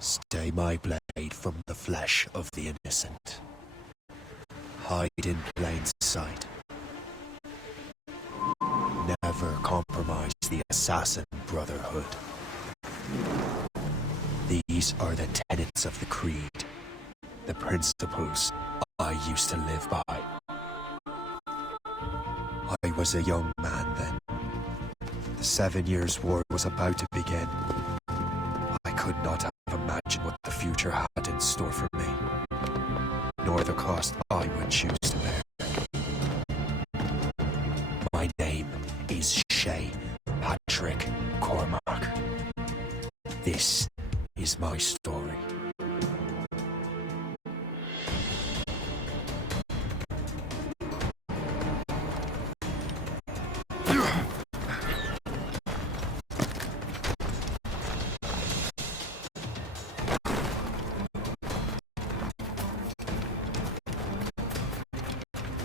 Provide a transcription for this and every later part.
Stay my blade from the flesh of the innocent. Hide in plain sight. Never compromise the assassin brotherhood. These are the tenets of the creed, the principles I used to live by. I was a young man then. The 7 Years' War was about to begin. I could not have imagined what the future had in store for me, nor the cost I would choose to bear. My name is Shay Patrick Cormac. This is my story.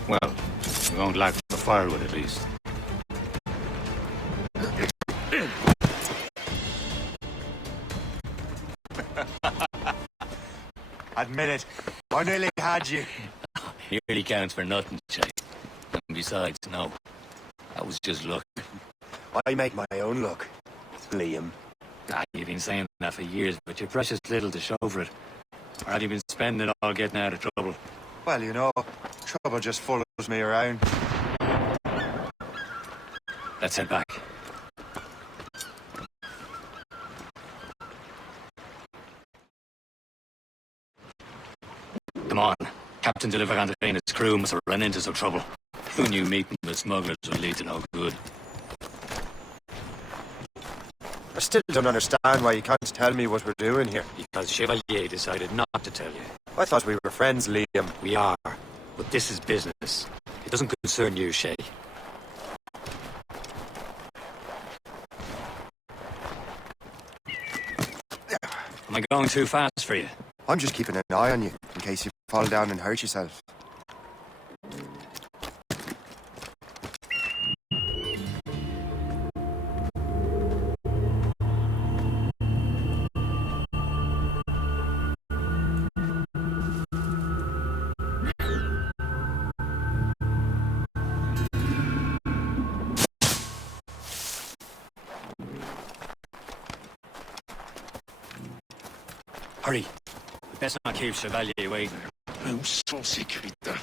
Well, we won't lack the firewood at least. Admit it, I nearly had you. Nearly counts for nothing, Shay. And besides, no. That was just luck. I make my own luck, Liam. You've been saying that for years, but you're precious little to show for it. Or have you been spending it all getting out of trouble? Well, you know, trouble just follows me around. Let's head back. Come on. Captain Deliverant and his crew must have run into some trouble. Who knew meeting with smugglers would lead to no good? I still don't understand why you can't tell me what we're doing here. Because Chevalier decided not to tell you. I thought we were friends, Liam. We are, but this is business. It doesn't concern you, Shay. Am I going too fast for you? I'm just keeping an eye on you, in case you fall down and hurt yourself. Hurry. We best not keep Chevalier waiting. Où sont ces crétins?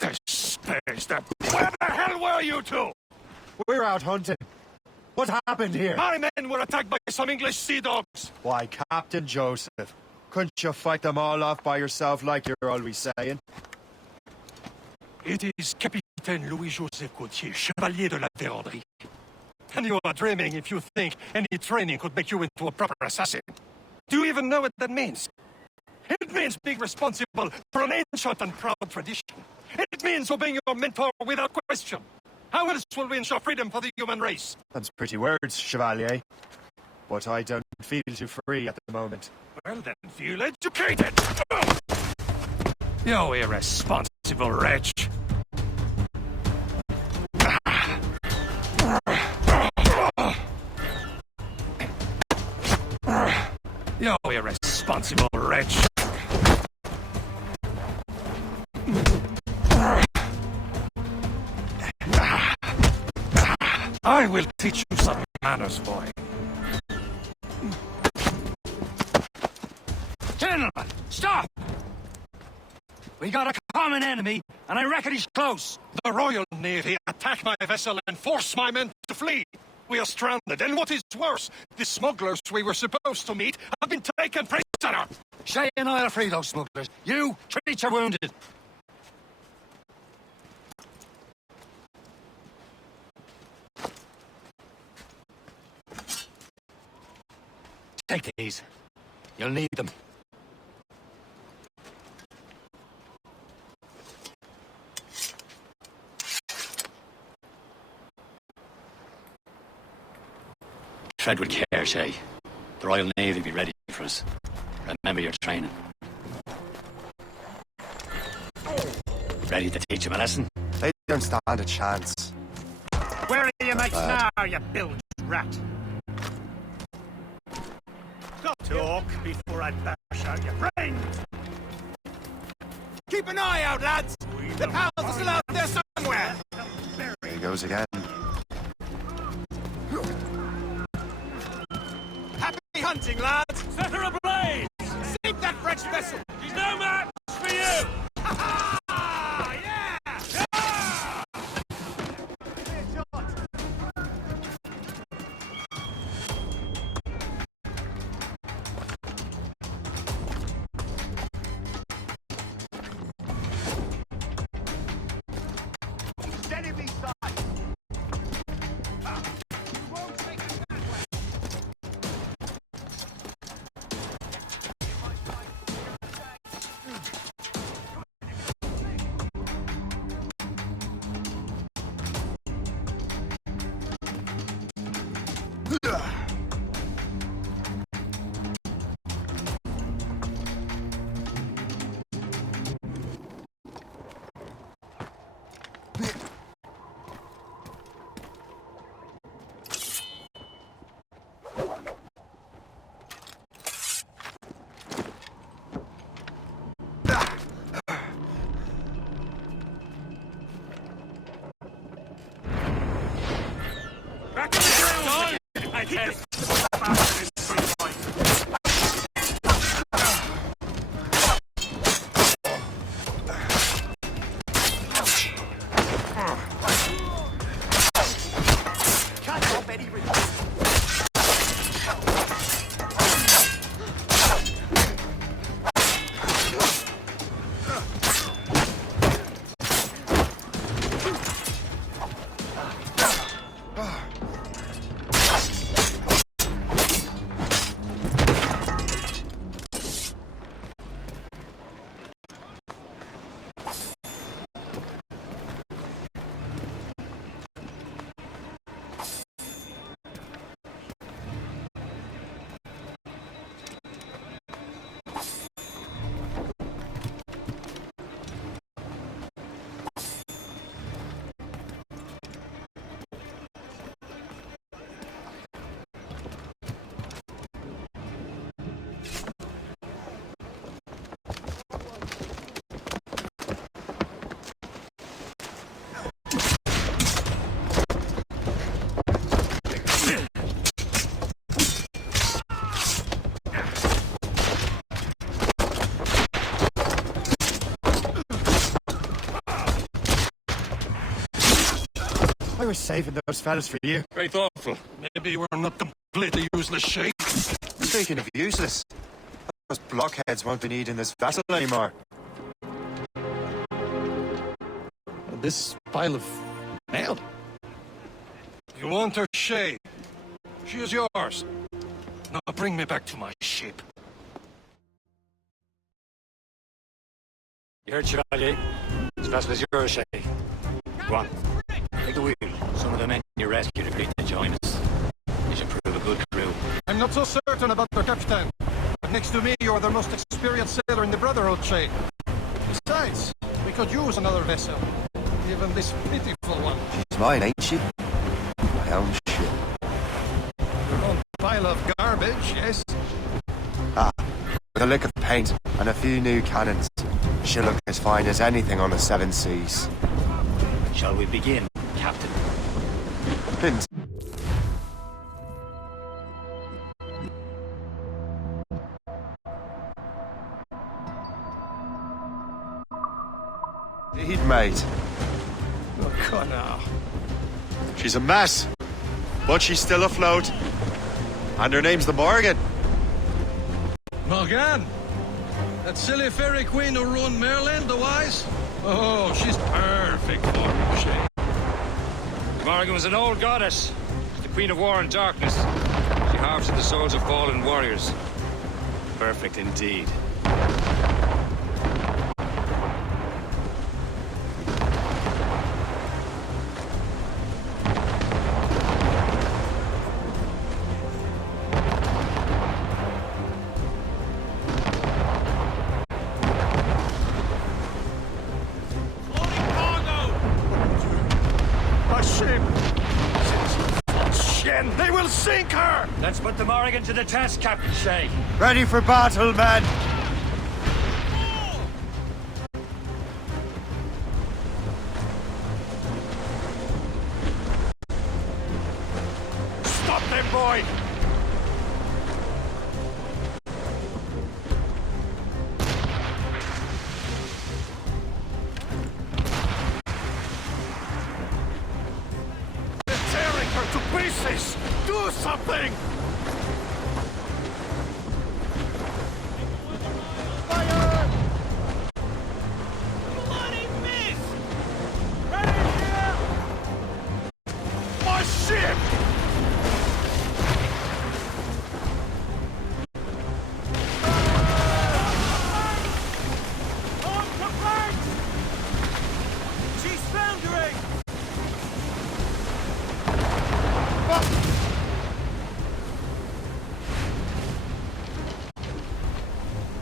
The space, Where the hell were you two? We're out hunting. What happened here? My men were attacked by some English sea dogs. Why, Captain Joseph, couldn't you fight them all off by yourself like you're always saying? It is Capitaine Louis-Joseph Gauthier, Chevalier de la Vérendrye. And you are dreaming if you think any training could make you into a proper assassin. Do you even know what that means? It means being responsible for an ancient and proud tradition. It means obeying your mentor without question. How else will we ensure freedom for the human race? That's pretty words, Chevalier. But I don't feel too free at the moment. Well then, feel educated! You irresponsible wretch! You irresponsible wretch! I will teach you some manners, boy. Gentlemen, stop! We got a common enemy, and I reckon he's close. The Royal Navy attacked my vessel and forced my men to flee. We are stranded, and what is worse, the smugglers we were supposed to meet have been taken prisoner. Shay and I'll free those smugglers. You, treat your wounded. Take these. You'll need them. Tread with care, Shay. The Royal Navy will be ready for us. Remember your training. Ready to teach him a lesson? They don't stand a chance. Where are your mates now, you bilge rat? Talk before I bash out your brains! Keep an eye out, lads! The pals are still out there somewhere! There he goes again. Happy hunting, lads! Set her ablaze! Sink that French vessel! She's no match for you! Ah, yeah! Enemy side! You won't take it that way! Back to the ground! I tell you. Cut off any retreat! I was saving those fellas for you. Very thoughtful. Maybe we're not completely useless, Shay. Speaking of useless, those blockheads won't be needing this vessel anymore. This pile of mail. You want her, Shay? She is yours. Now bring me back to my ship. You heard, Chevalier? This vessel's yours, Shay. Go on. Take the wheel. Some of the men you rescued agreed to join us. You should prove a good crew. I'm not so certain about the captain. But next to me, you're the most experienced sailor in the Brotherhood, Shay. Besides, we could use another vessel. Even this pitiful one. She's mine, ain't she? My own ship. Your own pile of garbage, yes? Ah, with a lick of paint and a few new cannons. She'll look as fine as anything on the seven seas. Shall we begin, Captain? Hint. Indeed, mate. Oh, God, now. She's a mess, but she's still afloat. And her name's the Morgan. Morgan? That silly fairy queen who ruined Merlin, the wise? Oh, she's perfect for you, Shay. Morgan was an old goddess. The queen of war and darkness. She harvested the souls of fallen warriors. Perfect indeed. My ship! Shit! again! They will sink her! Let's put the Morrigan to the test, Captain Shay. Ready for battle, men! Stop them, boy! They're tearing her to pieces! Do something! Fire! Bloody miss! Ready here! My ship! On to flanks! She's foundering!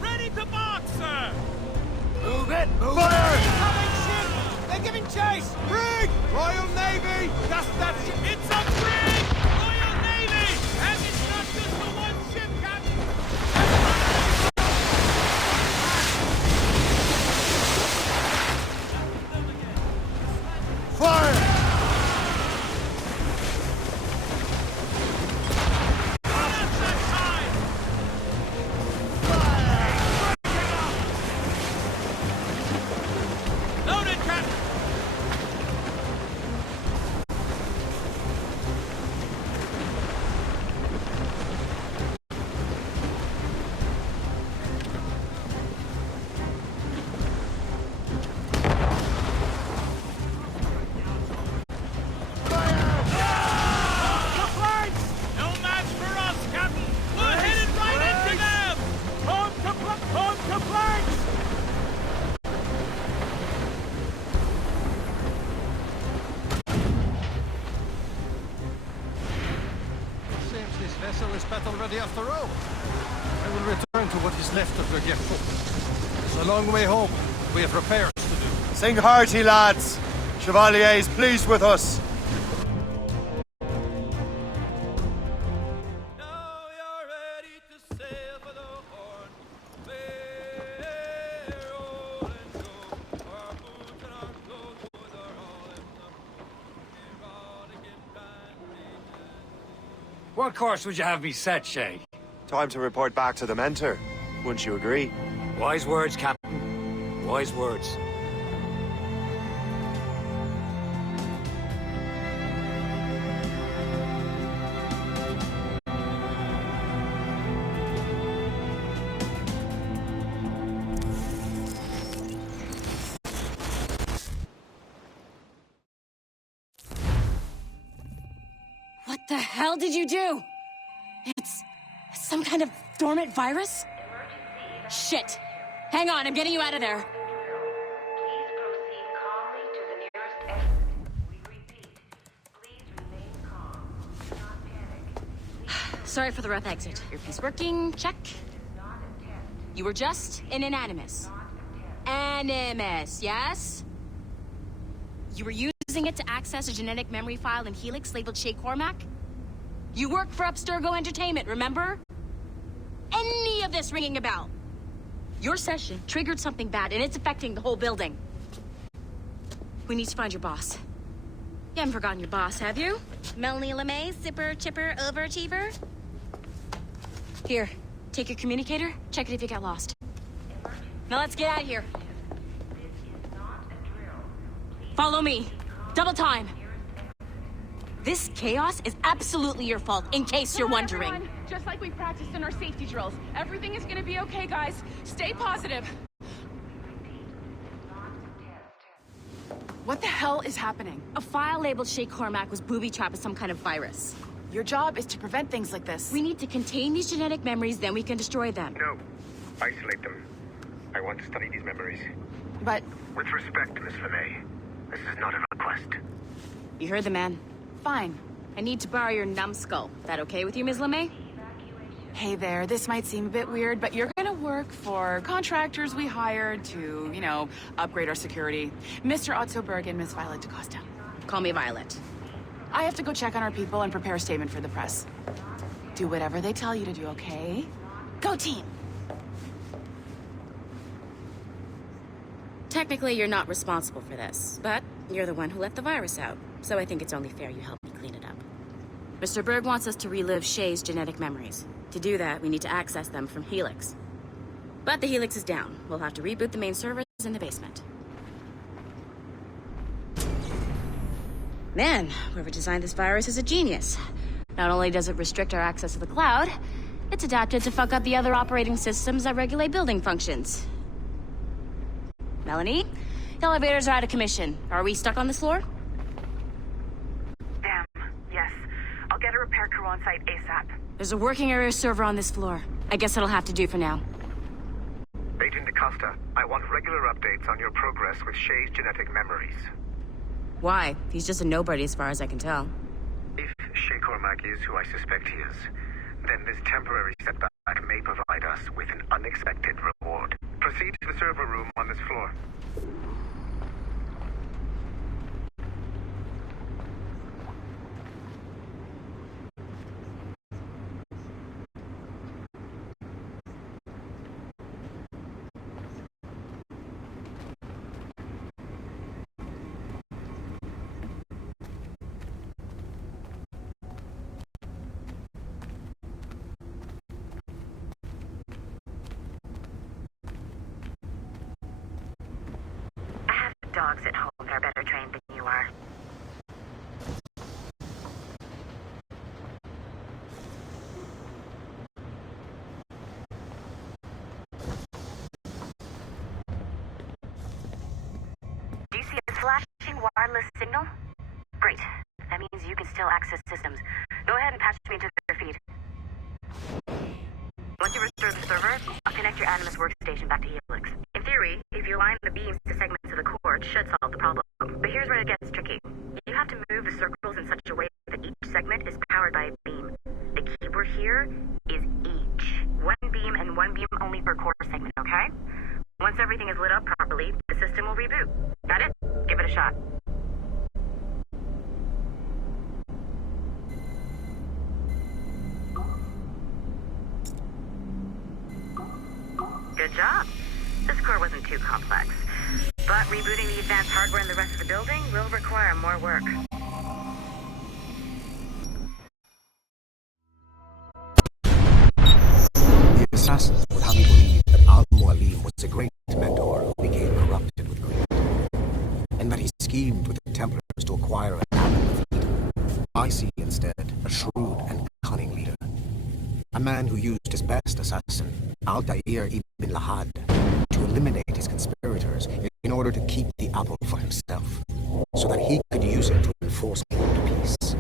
Ready to mark, sir! Move it! Fire! Incoming ship! They're giving chase! Brig! Royal Navy! That ship! It's a brig! Royal Navy! And it's not just the one ship, Captain! Fire! That's that time! Loaded, Captain! No match for us, Captain! We're headed right into them! Home to flanks! Seems this vessel is battle ready after all. I will return to what is left of the Gerfaut. It's a long way home. We have repairs to do. Sing hearty, lads! Chevalier is pleased with us. Now you're ready to sail for the Horn. We're rolling so our boots and our clothes are all in the erotic and What course would you have me set, Shay? Time to report back to the mentor. Wouldn't you agree? Wise words, Captain. Wise words. What the hell did you do? It's some kind of dormant virus? Shit. Hang on, I'm getting you out of there. Please proceed calmly to the nearest exit. We repeat, please remain calm. Do not panic. Sorry for the rough exit. Earpiece working, check. Not attempt. You were just in an Animus. Animus, yes? You were using it to access a genetic memory file in Helix labeled Shay Cormac? You work for Abstergo Entertainment, remember? Any of this ringing a bell? Your session triggered something bad, and it's affecting the whole building. We need to find your boss. You haven't forgotten your boss, have you? Melanie LeMay, zipper, chipper, overachiever? Here, take your communicator, check it if you get lost. Now let's get out of here. This is not a drill. Please Follow me. Double time. This chaos is absolutely your fault, in case you're wondering. Everyone, just like we practiced in our safety drills. Everything is gonna be okay, guys. Stay positive. What the hell is happening? A file labeled Shay Cormac was booby-trapped with some kind of virus. Your job is to prevent things like this. We need to contain these genetic memories, then we can destroy them. No. Isolate them. I want to study these memories. But With respect, Miss LeMay, this is not a request. You heard the man. fine. I need to borrow your numbskull. That okay with you, Ms. LeMay? Hey there, this might seem a bit weird, but you're gonna work for contractors we hired to, you know, upgrade our security. Mr. Otto Berg and Miss Violet DaCosta. Call me Violet. I have to go check on our people and prepare a statement for the press. Do whatever they tell you to do, okay? Go team! Technically, you're not responsible for this, but you're the one who let the virus out, so I think it's only fair you help me clean it up. Mr. Berg wants us to relive Shay's genetic memories. To do that, we need to access them from Helix. But the Helix is down. We'll have to reboot the main servers in the basement. Man, whoever designed this virus is a genius. Not only does it restrict our access to the cloud, it's adapted to fuck up the other operating systems that regulate building functions. Melanie? The elevators are out of commission. Are we stuck on this floor? Damn, yes. I'll get a repair crew on site ASAP. There's a working area server on this floor. I guess it'll have to do for now. Agent DaCosta, I want regular updates on your progress with Shay's genetic memories. Why? He's just a nobody as far as I can tell. If Shay Cormac is who I suspect he is, then this temporary setback may provide us with an unexpected reward. Proceed to the server room on this floor. Dogs at home, they're better trained than you are. Do you see a flashing wireless signal? Great. That means you can still access systems. Go ahead and patch me into their feed. Once you restore the server, I'll connect your Animus workstation back to Helix. In theory, if you align the beams to segments of the core, it should solve the problem. But here's where it gets tricky. You have to move the circles in such a way that each segment is powered by a beam. The keyword here is each. One beam and one beam only per core segment, okay? Once everything is lit up properly, the system will reboot. Got it? Give it a shot. Good job. This core wasn't too complex, but rebooting the advanced hardware in the rest of the building will require more work. The assassins would have you believe that Al-Mualim was a great mentor who became corrupted with greed, and that he schemed with the Templars to acquire an apple of Eden. I see instead a shrewd and cunning leader, a man who used his best assassin, Altair ibn Lahad, to eliminate his conspirators in order to keep the apple for himself, so that he could use it to enforce world peace.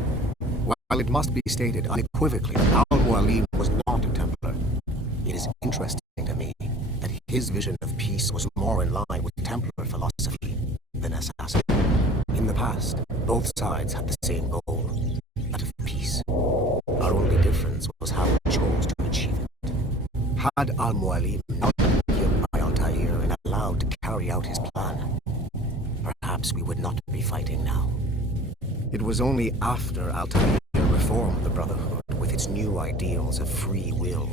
While it must be stated unequivocally that Al-Mualim was not a Templar, it is interesting to me that his vision of peace was more in line with Templar philosophy than assassin. In the past, both sides had the same goal, that of peace. Our only difference was how we chose to achieve it. Had Al-Mualim not been killed by Altair and allowed to carry out his plan, perhaps we would not be fighting now. It was only after Altair reformed the Brotherhood with its new ideals of free will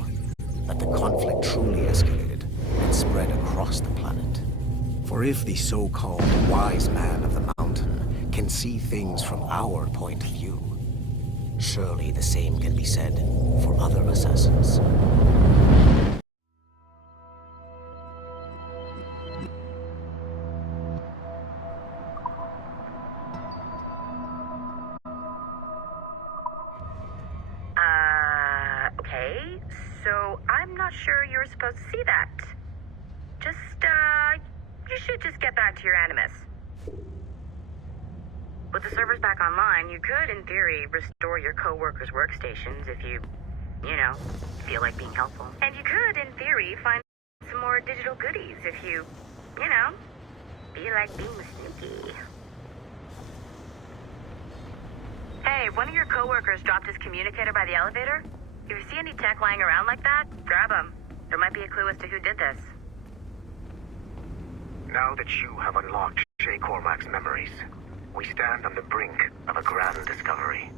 that the conflict truly escalated and spread across the planet. For if the so-called wise man of the mountain can see things from our point of view, surely the same can be said for other assassins. Okay, so I'm not sure you're supposed to see that. You should just get back to your Animus. With the servers back online, you could, in theory, restore your co-workers' workstations if you feel like being helpful. And you could, in theory, find some more digital goodies if you feel like being sneaky. Hey, one of your co-workers dropped his communicator by the elevator. If you see any tech lying around like that, grab them. There might be a clue as to who did this. Now that you have unlocked Shay Cormac's memories, We stand on the brink of a grand discovery.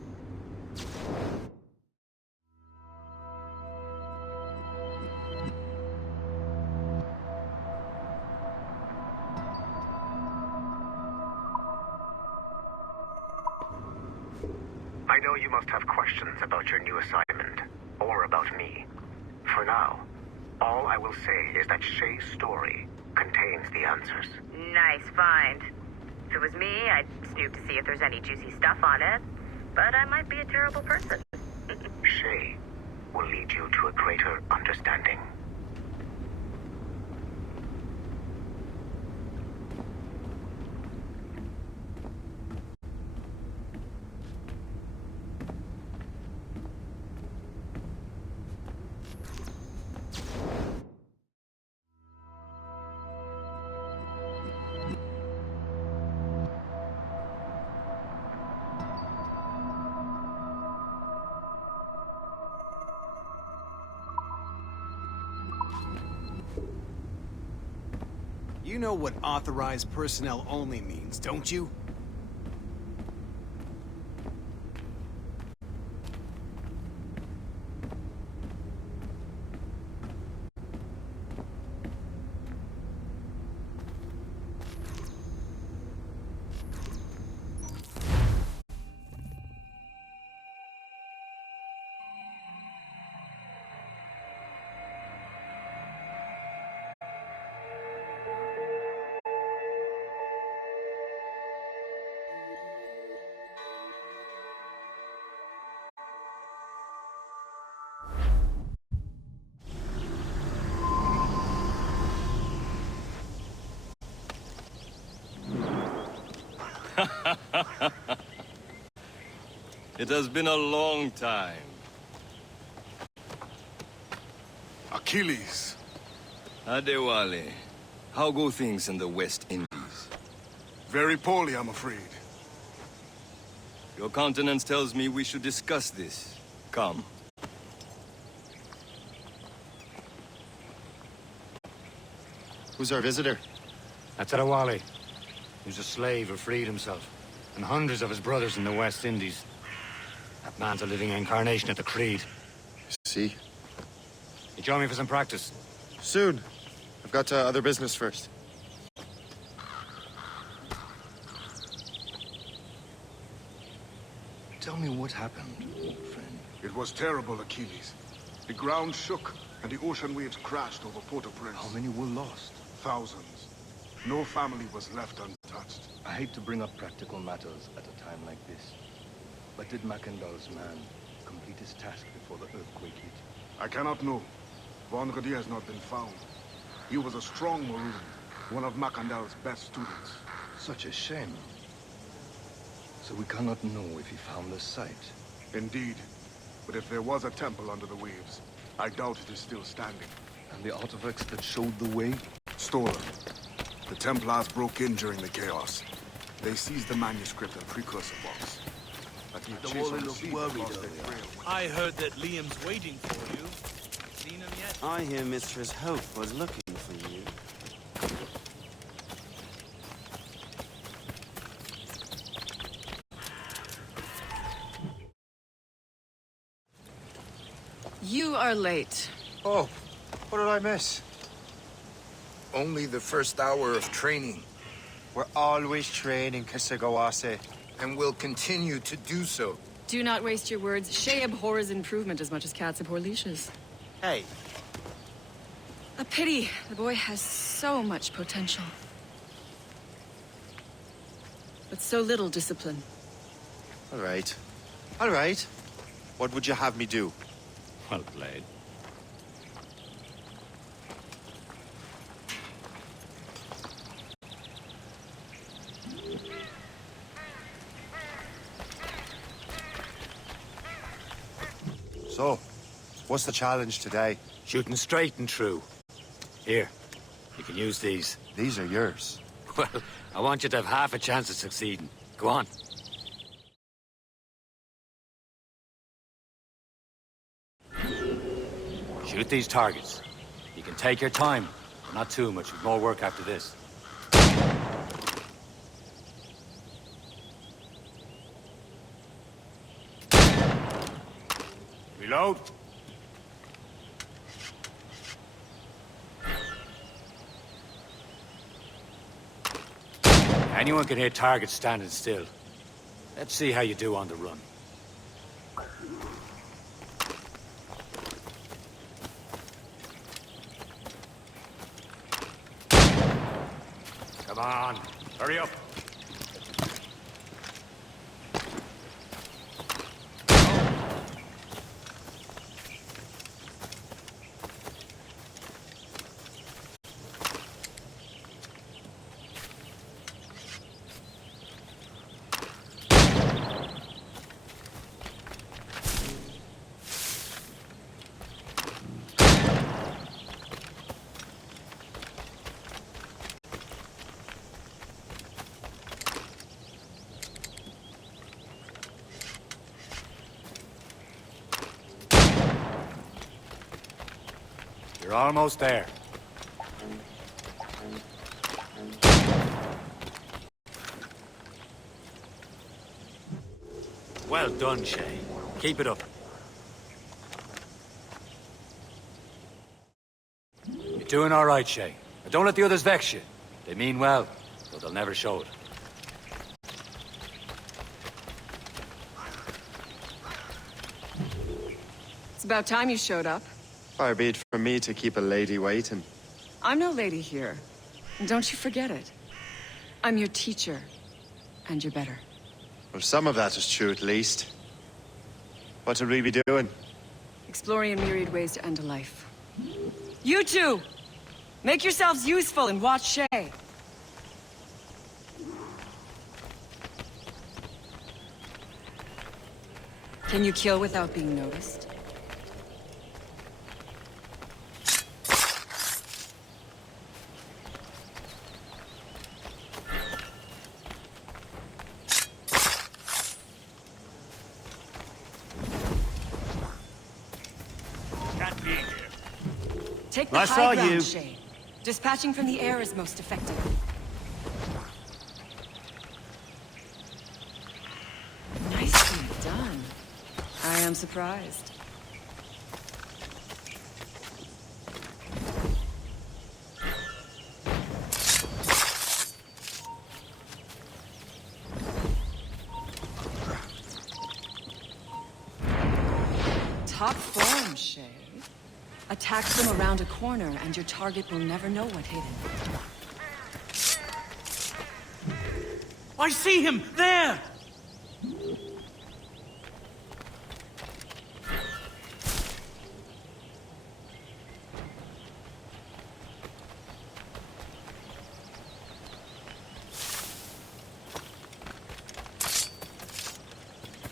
I know you must have questions about your new assignment, or about me. For now, all I will say is that Shay's story contains the answers. Nice find. If it was me, I'd snoop to see if there's any juicy stuff on it. But I might be a terrible person. Shay will lead you to a greater understanding. You know what authorized personnel only means, don't you? It has been a long time. Achilles. Adewale, how go things in the West Indies? Very poorly, I'm afraid. Your countenance tells me we should discuss this. Come. Who's our visitor? That's Adewale. He's a slave who freed himself, and hundreds of his brothers in the West Indies. That man's a living incarnation of the Creed. See? You join me for some practice? Soon. I've got other business first. Tell me what happened, old friend. It was terrible, Achilles. The ground shook, and the ocean waves crashed over Port-au-Prince. How many were lost? Thousands. No family was left untouched. I hate to bring up practical matters at a time like this. But did Macandal's man complete his task before the earthquake hit? I cannot know. Von Radier has not been found. He was a strong Maroon, one of Macandal's best students. Such a shame. So we cannot know if he found the site. Indeed. But if there was a temple under the waves, I doubt it is still standing. And the artifacts that showed the way? Stolen. The Templars broke in during the chaos. They seized the manuscript and precursor box. I heard that Liam's waiting for you. Seen him yet? I hear Mistress Hope was looking for you. You are late. Oh, what did I miss? Only the first hour of training. We're always training, Kisagawase. And will continue to do so. Do not waste your words. Shay abhors improvement as much as cats abhor leashes. Hey. A pity. The boy has so much potential. But so little discipline. All right. All right. What would you have me do? Well played. So, what's the challenge today? Shooting straight and true. Here, you can use these. These are yours. Well, I want you to have half a chance of succeeding. Go on. Shoot these targets. You can take your time, but not too much. We've more work after this. Reload. Anyone can hit targets standing still. Let's see how you do on the run. Come on, hurry up. You're almost there. Well done, Shay. Keep it up. You're doing all right, Shay. But don't let the others vex you. They mean well, though they'll never show it. It's about time you showed up. Far be it from me to keep a lady waiting. I'm no lady here. And don't you forget it. I'm your teacher. And you're better. Well, some of that is true at least. What should we be doing? Exploring a myriad ways to end a life. You two! Make yourselves useful and watch Shay. Can you kill without being noticed? Take the high ground, Shay. Dispatching from the air is most effective. Nicely done. I am surprised. Top form, Shay. Attack from around a corner, and your target will never know what hit him. I see him! There!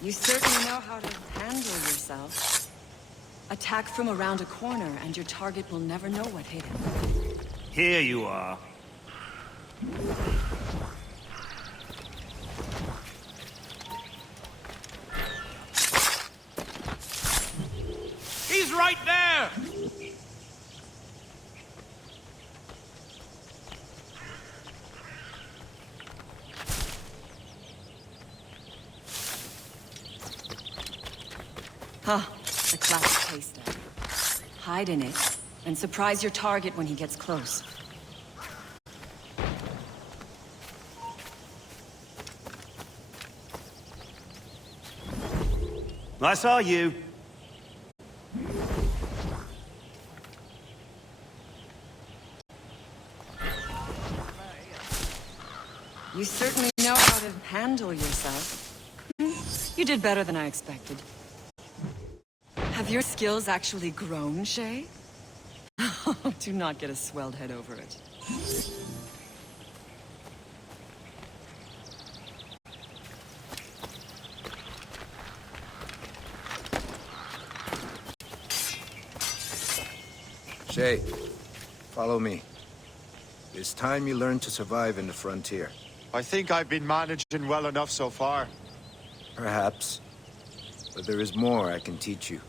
You certainly know how to handle yourself. Attack from around a corner, and your target will never know what hit him. Here you are. He's right there! Huh. A classic taster. Hide in it, and surprise your target when he gets close. I saw you. You certainly know how to handle yourself. You did better than I expected. Have your skills actually grown, Shay? Do not get a swelled head over it. Shay, follow me. It's time you learn to survive in the frontier. I think I've been managing well enough so far. Perhaps. But there is more I can teach you.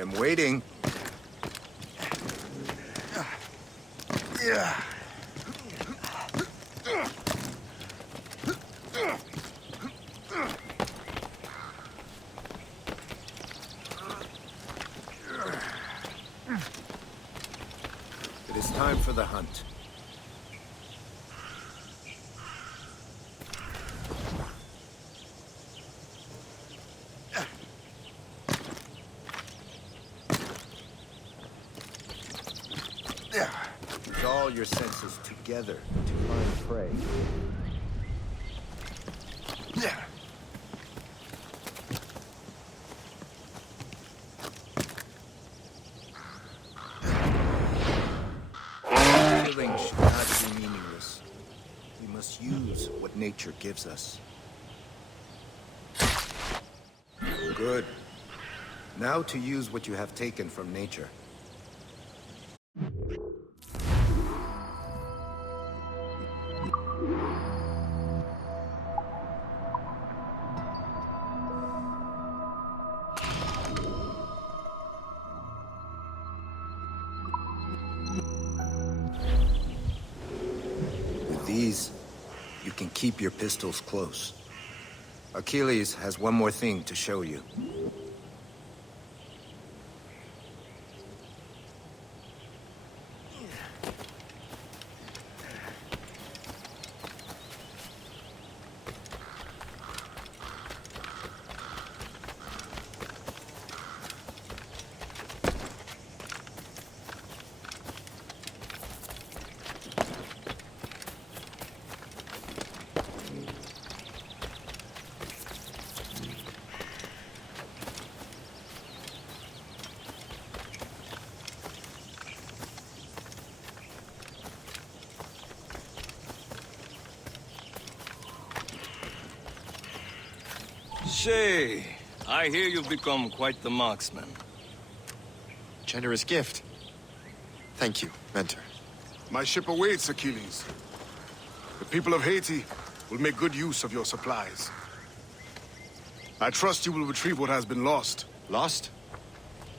am waiting. Yeah. It is time for the hunt. Use all your senses together to find prey. Killing should not be meaningless. We must use what nature gives us. Good. Now to use what you have taken from nature. With these, you can keep your pistols close. Achilles has one more thing to show you. Shay, I hear you've become quite the marksman. Generous gift. Thank you, Mentor. My ship awaits, Achilles. The people of Haiti will make good use of your supplies. I trust you will retrieve what has been lost. Lost?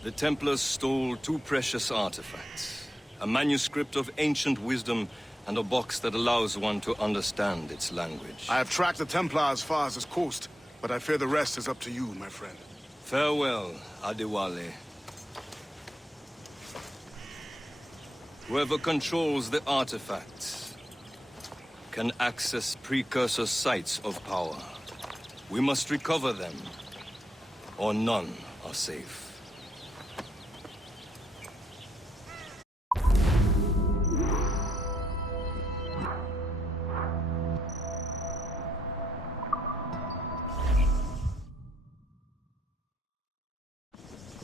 The Templars stole 2 precious artifacts. A manuscript of ancient wisdom and a box that allows one to understand its language. I have tracked the Templar as far as this coast, but I fear the rest is up to you, my friend. Farewell, Adewale. Whoever controls the artifacts can access precursor sites of power. We must recover them, or none are safe.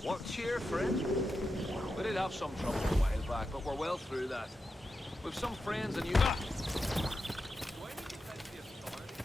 What cheer, friend? We did have some trouble a while back, but we're well through that. We've some friends and you... Ah! Why did you fight the authority?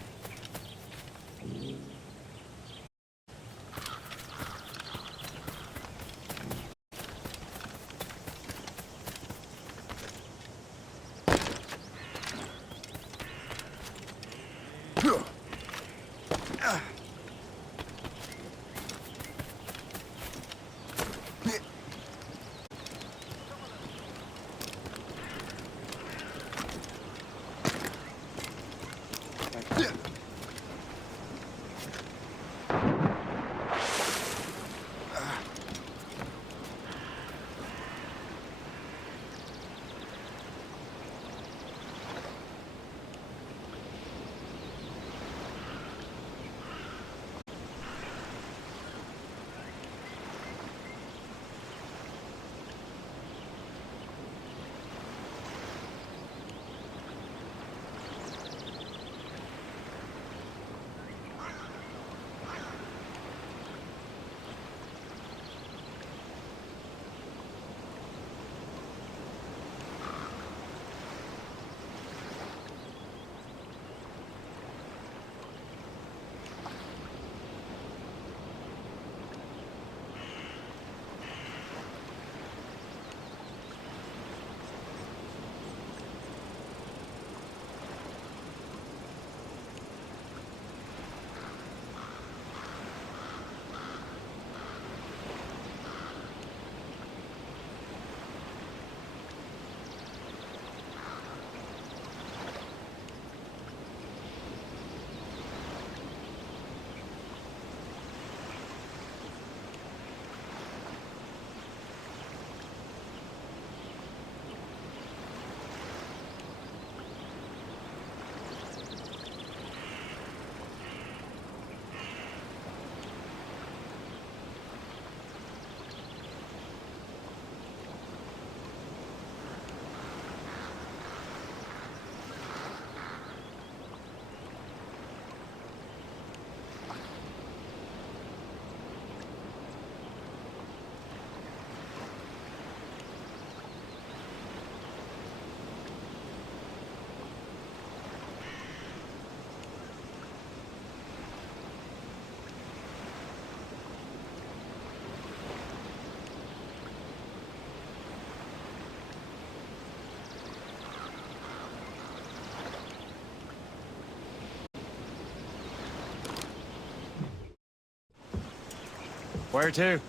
Where to?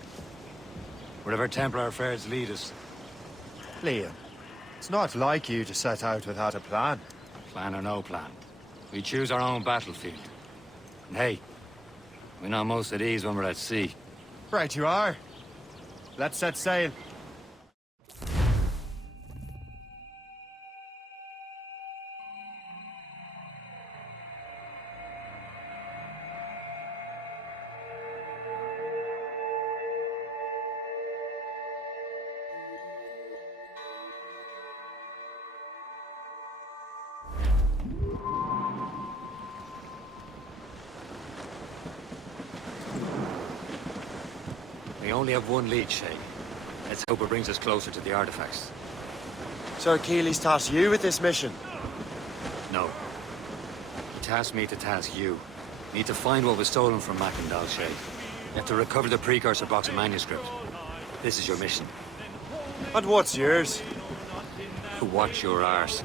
Wherever Templar affairs lead us. Liam, it's not like you to set out without a plan. Plan or no plan. We choose our own battlefield. And hey, we're not most at ease when we're at sea. Right you are. Let's set sail. We only have one lead, Shay. Let's hope it brings us closer to the artifacts. So Achilles tasked you with this mission? No. He tasked me to task you. We need to find what was stolen from Mackendal, Shay. You have to recover the precursor box of manuscript. This is your mission. And what's yours? To watch your arse.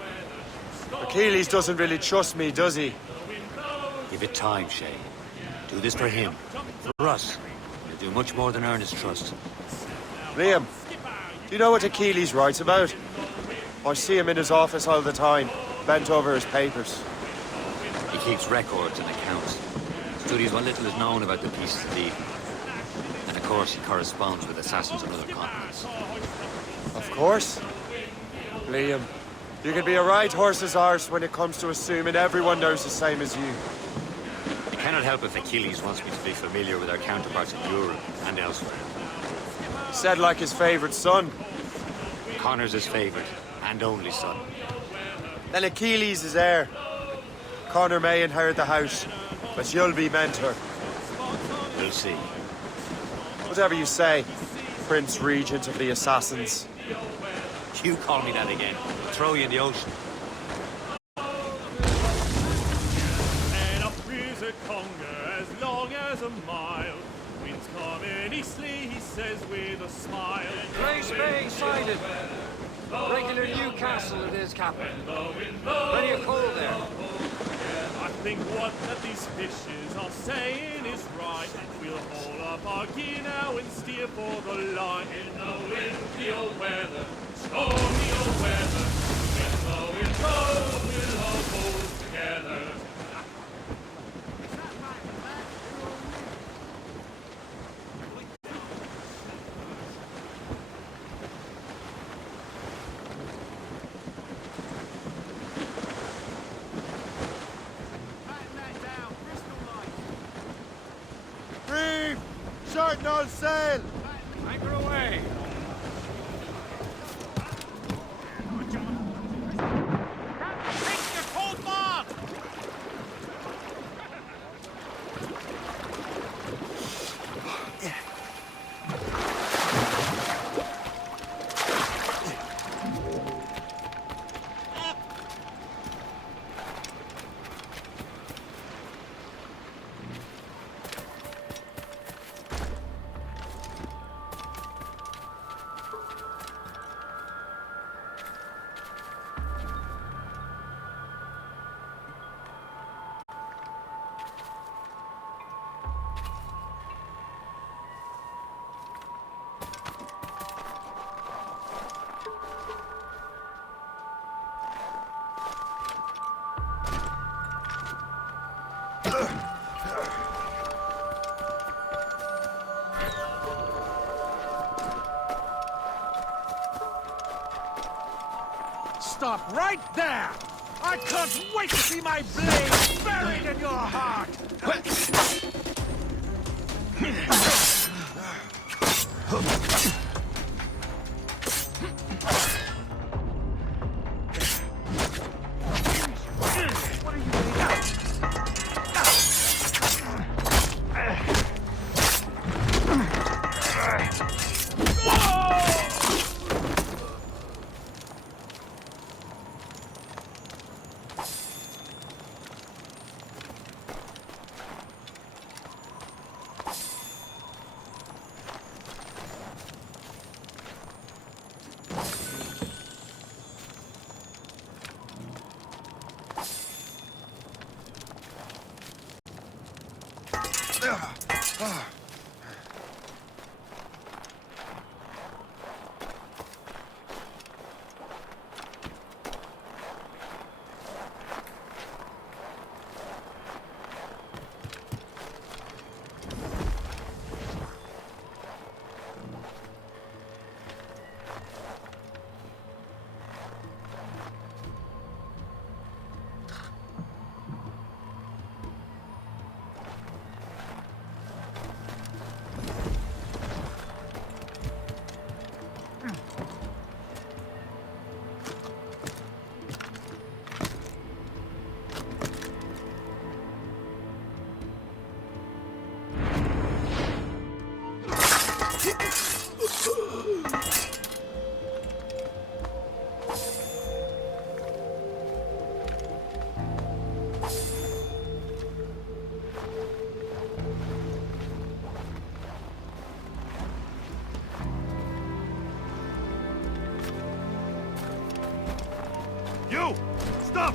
Achilles doesn't really trust me, does he? Give it time, Shay. Do this for him. For us. You'll do much more than earn his trust. Liam, do you know what Achilles writes about? I see him in his office all the time, bent over his papers. He keeps records and accounts. Studies what little is known about the pieces of Eden. And of course, he corresponds with assassins on other continents. Of course. Liam, you can be a right horse's arse when it comes to assuming everyone knows the same as you. I cannot help if Achilles wants me to be familiar with our counterparts in Europe and elsewhere. Said like his favorite son. Connor's his favorite and only son. Then Achilles is heir. Connor may inherit the house, but you'll be mentor. We'll see. Whatever you say, Prince Regent of the Assassins. You call me that again. I'll throw you in the ocean. And up is a conger as long as a mile. Winds coming eastly, he says with a smile. Grace Bay sighted. Regular Newcastle it is, Captain. Plenty of coal there. I think what that these fishes are saying is right. We'll haul up our gear now and steer for the line. In the windy old weather, stormy old weather. When the wind blows, we'll all hold together. Reeve! Short no sail! Anchor away. Take your cold mark! Stop right there! I can't wait to see my blade buried in your heart! You! Stop!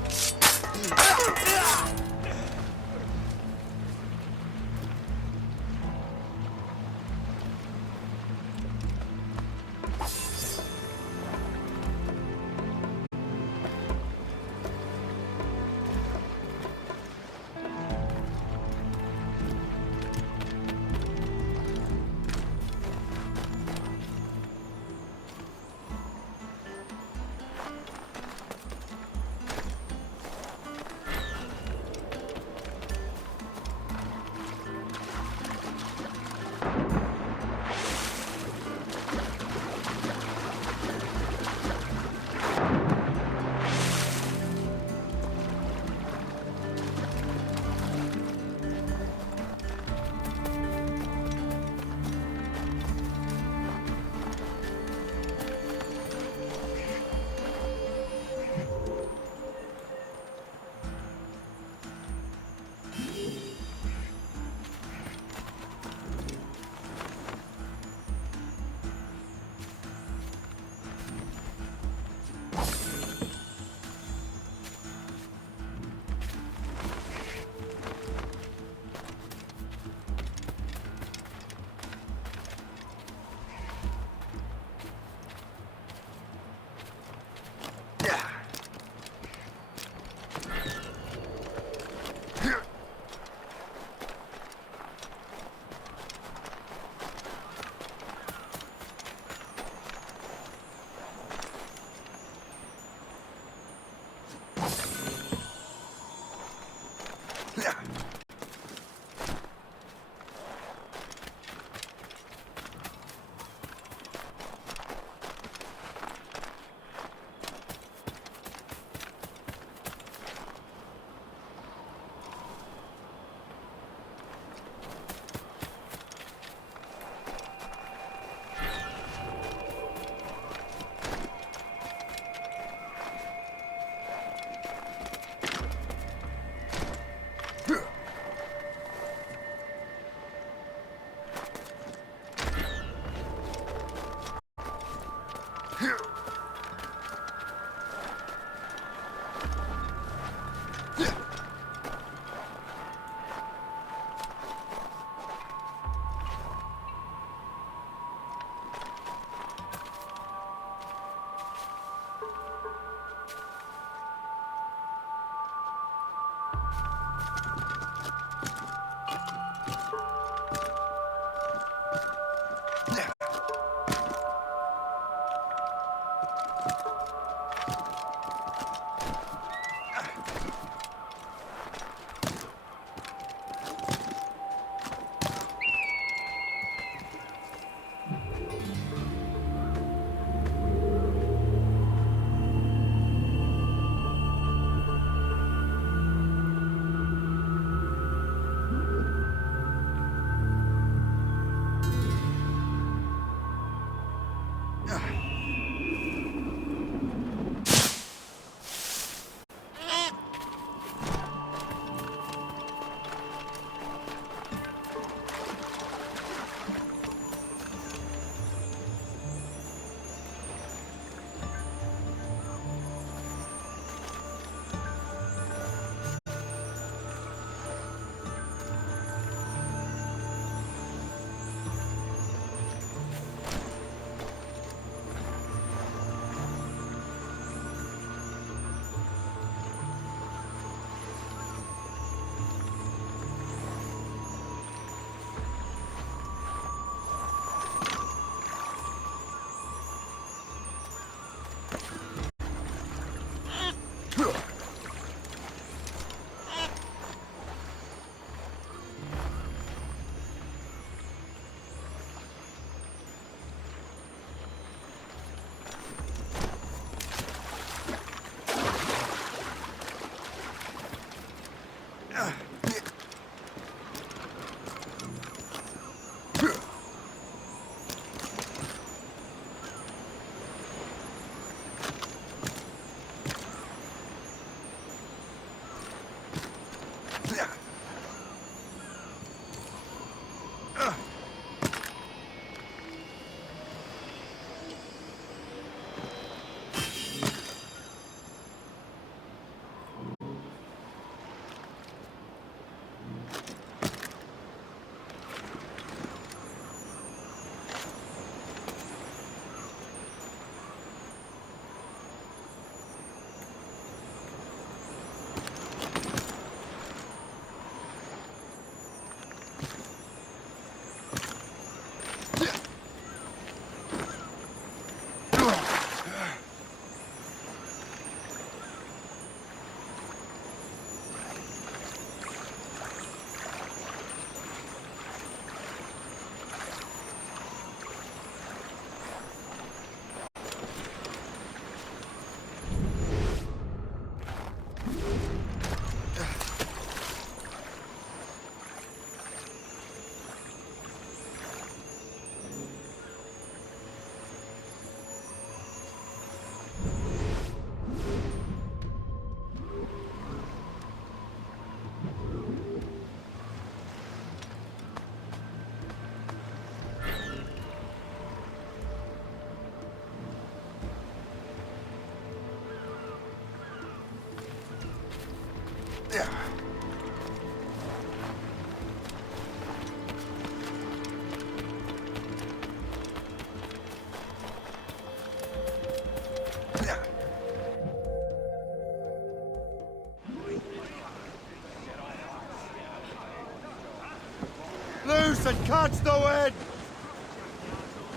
Loose and catch the wind!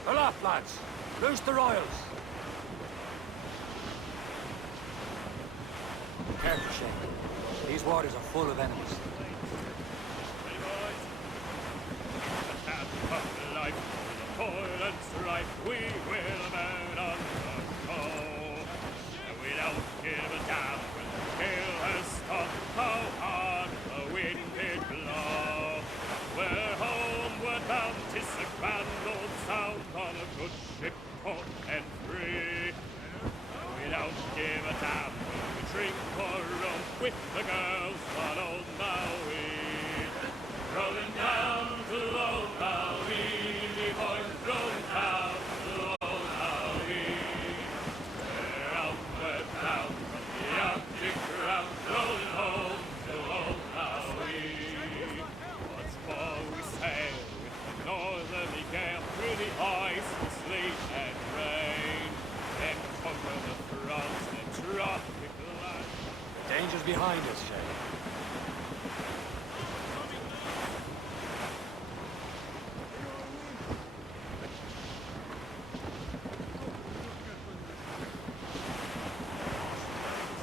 Aloft, lads! Loose the royals! Careful, Shane. These waters are full of enemies. Toil and strife, we will burn on the coal. We don't give a damn when the gale has stopped, how hard the wind did blow. We're homeward bound, 'tis a grand old sound on a good ship, taut and free. We don't give a damn when we drink or rum with the girls on old Maui. Rolling down to old Maui, boys, rolling down to old Maui. We're outward bound from the Arctic ground, rolling home to old Maui. Once more we sail with the northerly gale through the ice and sleet and rain, then conquer the frost and tropical land. The danger's behind us, Shane.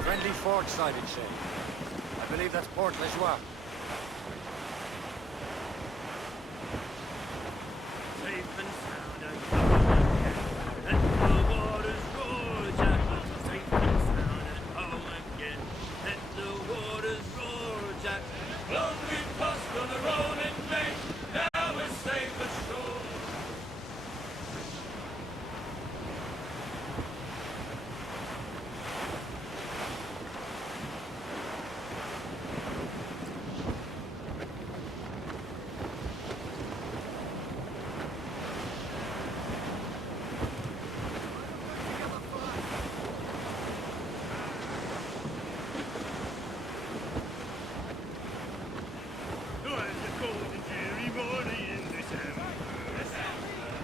Friendly fort sighted, Shane. I believe that's Port Lejoie. Safe and sound and home again. Let the waters roar, Jack. Safe and sound and home again. Let the waters roar, Jack. Long we tossed on the rolling main. Now we're safe ashore.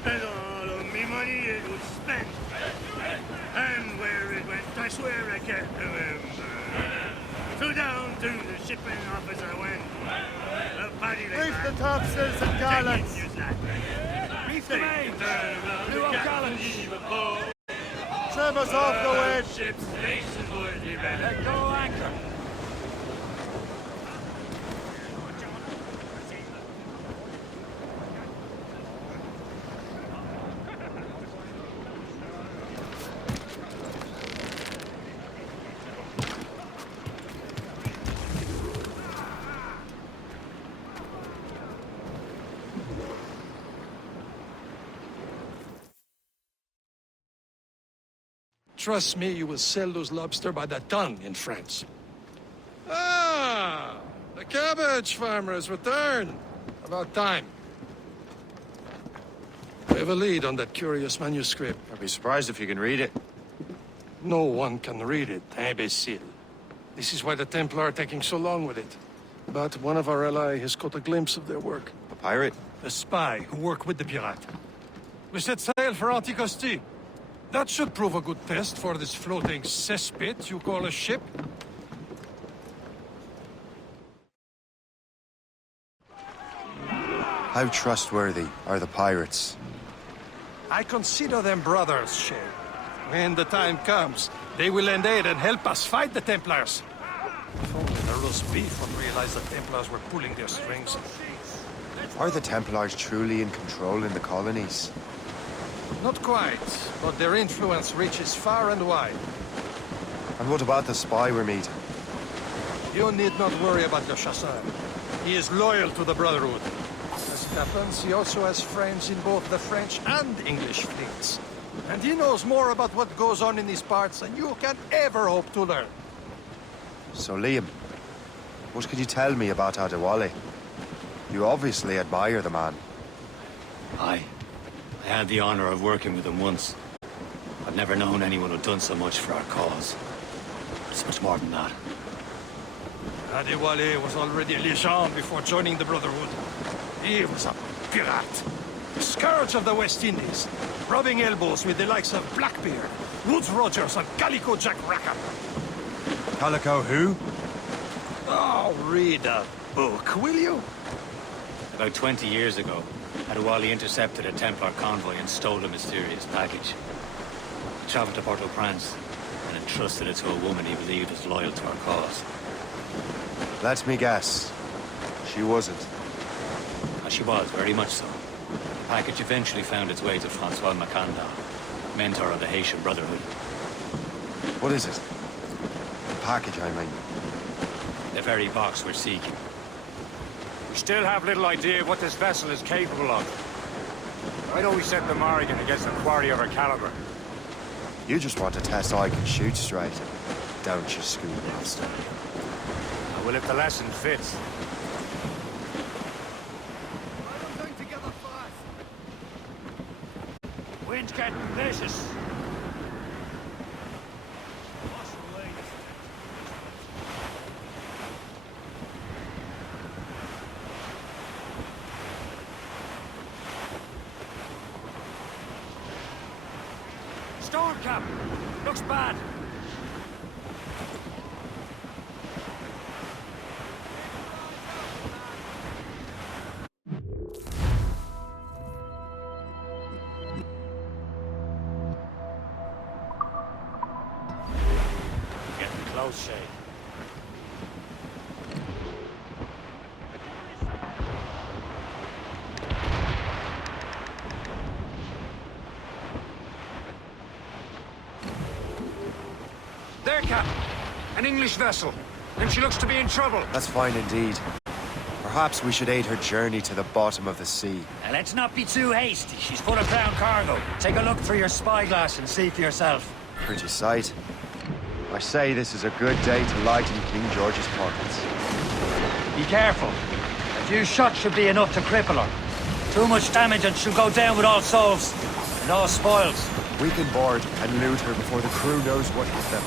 And all of me money it was spent. And where it went, I swear I can't remember. So down to the shipping office I went. The party Reef the topsails and gallants! Reef the main! New up gallants! Trim us off the wind! Ship's station worthy men. Let go anchor! Trust me, you will sell those lobster by the ton in France. Ah! The cabbage farmer has returned. About time. We have a lead on that curious manuscript. I'd be surprised if you can read it. No one can read it, imbecile. This is why the Templar are taking so long with it. But one of our allies has caught a glimpse of their work. A pirate? A spy who worked with the pirate. We set sail for Anticosti. That should prove a good test for this floating cesspit you call a ship. How trustworthy are the pirates? I consider them brothers, Shane. When the time comes, they will lend aid and help us fight the Templars. If only the roast beef would realize the Templars were pulling their strings. Are the Templars truly in control in the colonies? Not quite, but their influence reaches far and wide. And what about the spy we're meeting? You need not worry about Le Chasseur. He is loyal to the Brotherhood. As it happens, he also has friends in both the French and English fleets. And he knows more about what goes on in these parts than you can ever hope to learn. So, Liam, what could you tell me about Adewale? You obviously admire the man. I had the honor of working with him once. I've never known anyone who'd done so much for our cause. It's much more than that. Adewale was already a legend before joining the Brotherhood. He was a pirate. Scourge of the West Indies, rubbing elbows with the likes of Blackbeard, Woodes Rogers, and Calico Jack Rackham. Calico who? Oh, read a book, will you? About 20 years ago, Adewale intercepted a Templar convoy and stole a mysterious package. He traveled to Port-au-Prince and entrusted it to a woman he believed was loyal to our cause. Let me guess. She wasn't. She was, very much so. The package eventually found its way to Francois Macandal, mentor of the Haitian Brotherhood. What is it? The package, I mean. The very box we're seeking. We still have little idea of what this vessel is capable of. I know we sent the Morrigan against a quarry of her caliber. You just want to test I can shoot straight, don't you, schoolmaster? Well, if the lesson fits. Wind's getting vicious. Storm cap! Looks bad. Close, Shay. There, Captain. An English vessel. And she looks to be in trouble. That's fine indeed. Perhaps we should aid her journey to the bottom of the sea. Now, let's not be too hasty. She's full of crown cargo. Take a look through your spyglass and see for yourself. Pretty sight. I say this is a good day to lighten King George's pockets. Be careful. A few shots should be enough to cripple her. Too much damage and she'll go down with all souls and all spoils. We can board and loot her before the crew knows what hit them.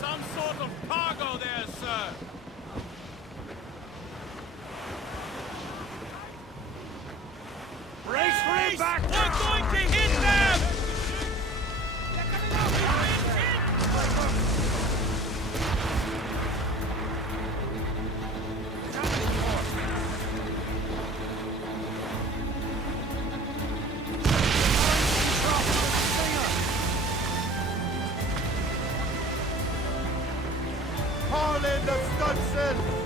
Some sort of cargo there, sir. Brace for impact! We're going to hit them! Haul in the stunsails!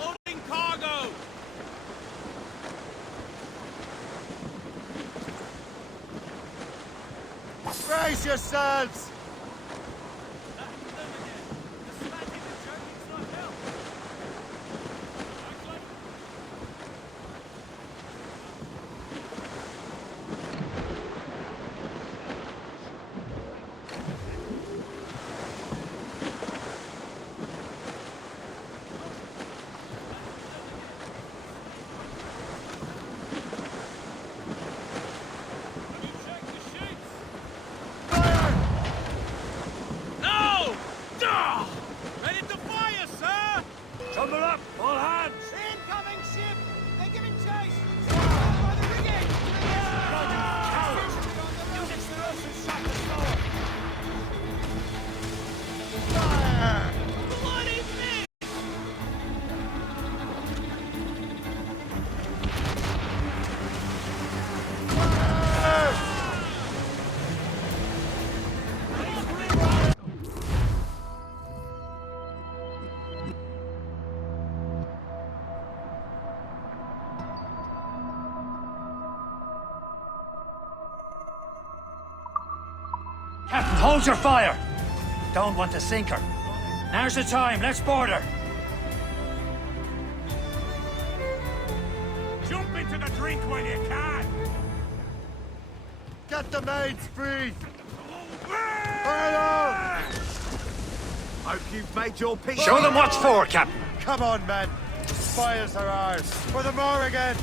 Loading cargo! Brace yourselves! Captain, hold your fire! Don't want to sink her. Now's the time, let's board her! Jump into the drink while you can! Get the maids free! Fire! Hope you've made your peace. Show them what's for, Captain! Come on, men! The spoils are ours! For the Morrigan!